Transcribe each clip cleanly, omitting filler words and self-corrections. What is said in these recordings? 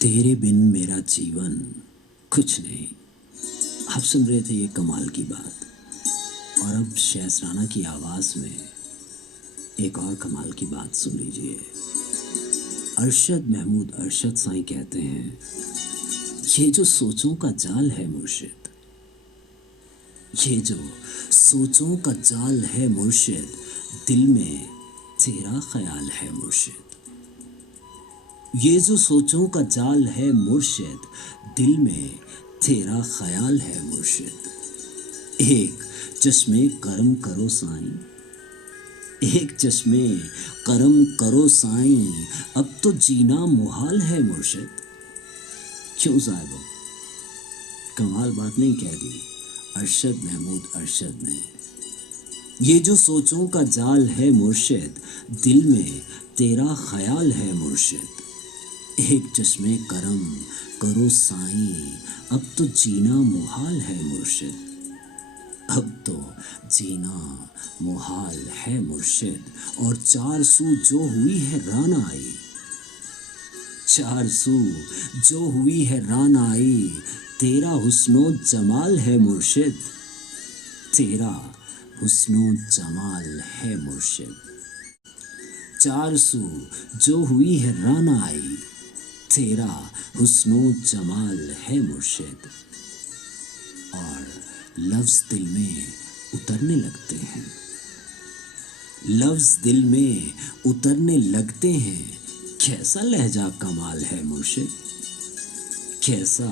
तेरे बिन मेरा जीवन कुछ नहीं। आप सुन रहे थे ये कमाल की बात। और अब शहज़ राना की आवाज़ में एक और कमाल की बात सुन लीजिए। अरशद महमूद अरशद साईं कहते हैं, ये जो सोचों का जाल है मुर्शिद, ये जो सोचों का जाल है मुर्शिद, दिल में तेरा ख्याल है मुर्शिद। ये जो सोचों का जाल है मुर्शिद, दिल में तेरा ख्याल है मुर्शिद। एक चश्मे करम करो साईं, एक चश्मे करम करो साईं, अब तो जीना मुहाल है मुर्शिद। क्यों साहिबो, कमाल बात नहीं कह दी अरशद महमूद अरशद ने। ये जो सोचों का जाल है मुर्शिद, दिल में तेरा ख्याल है मुर्शिद। एक चश्मे करम करो साईं, अब तो जीना मुहाल है मुर्शिद। अब तो जीना मुहाल है मुर्शिद। और 4 सू जो हुई है रानाई, 4 सू जो हुई है रानाई, तेरा हुस्नो जमाल है मुर्शिद, तेरा हुस्नो जमाल है मुर्शिद। 4 सू जो हुई है रानाई, तेरा हुस्नो जमाल है मुर्शिद। और लफ्ज़ दिल में उतरने लगते हैं, लफ्ज़ दिल में उतरने लगते हैं। कैसा लहजा कमाल है मुर्शिद, कैसा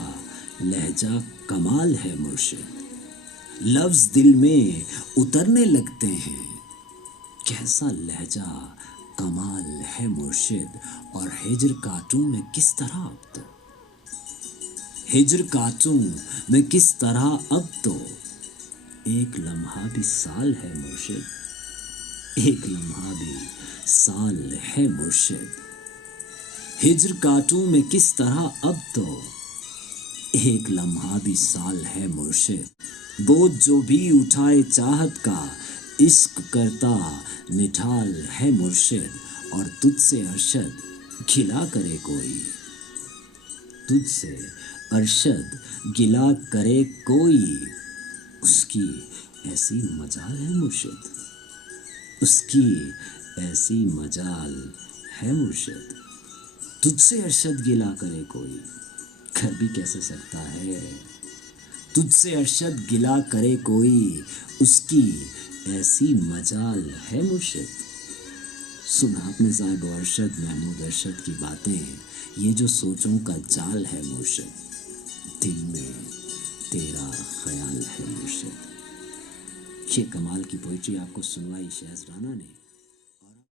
लहजा कमाल है मुर्शिद। लफ्ज़ दिल में उतरने लगते हैं, कैसा लहजा कमाल है मुर्शिद। और हिज्र काटूं मैं किस तरह अब तो, हिज्र काटूं मैं किस तरह अब तो, एक लम्हा भी साल है मुर्शिद, एक लम्हा भी साल है मुर्शिद। हिज्र काटूं मैं किस तरह अब तो, एक लम्हा भी साल है मुर्शिद। बोझ जो भी उठाए चाहत का, इश्क करता निठाल है मुर्शिद। और तुझसे अरशद गिला करे कोई, तुझसे अरशद गिला करे कोई, उसकी ऐसी मजाल है मुर्शिद, उसकी ऐसी मजाल है मुर्शिद। तुझसे अरशद गिला करे कोई, कर भी कैसे सकता है। तुझसे अरशद गिला करे कोई, उसकी ऐसी मजाल है मुर्शिद। सुना आपने साहिब अरशद महमूद अरशद की बातें। ये जो सोचों का जाल है मुर्शिद, दिल में तेरा ख्याल है मुर्शिद। ये कमाल की पोइट्री आपको सुनवाई शहज़ राना ने।